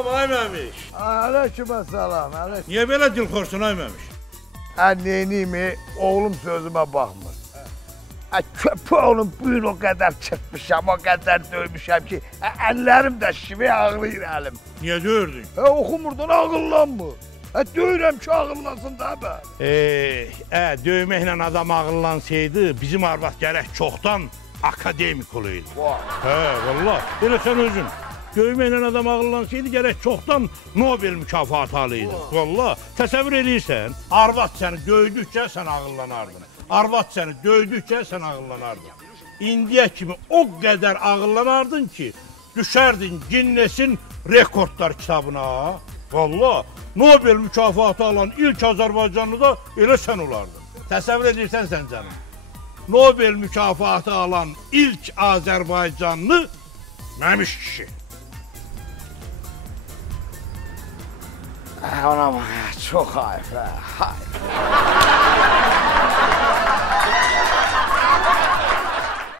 Salam ay məmiş. Aleykümselam, aleyküm. Niyə belə dilxorsun ay məmiş? Neyimi, oğlum sözümə baxmır. Köpü oğlum bugün o qədər çırpmışam, o qədər döymüşəm ki, əllərim də şivi ağrıyır əlim. Niyə döyürdün? Oxumurdan ağıllanmır. Döyürəm ki, ağıllansın da bə. Döyməklə adam ağıllansaydı, bizim arvad gərək çoxdan akademik olaydı. Valla, elə sən özün. Döyməklə adam ağıllansaydı, gərək çoxdan Nobel mükafatı alaydı. Valla, təsəvvür edirsən, arvad səni döydükcə sən ağıllanardın. Arvad səni döydükcə sən ağıllanardın. İndiyə kimi o qədər ağıllanardın ki, düşərdin Ginnesin rekordlar kitabına. Valla, Nobel mükafatı alan ilk Azərbaycanlı da elə sən olardın. Təsəvvür edirsən sən canım. Nobel mükafatı alan ilk Azərbaycanlı Məmiş kişi. Anam, çox hayf, hayf.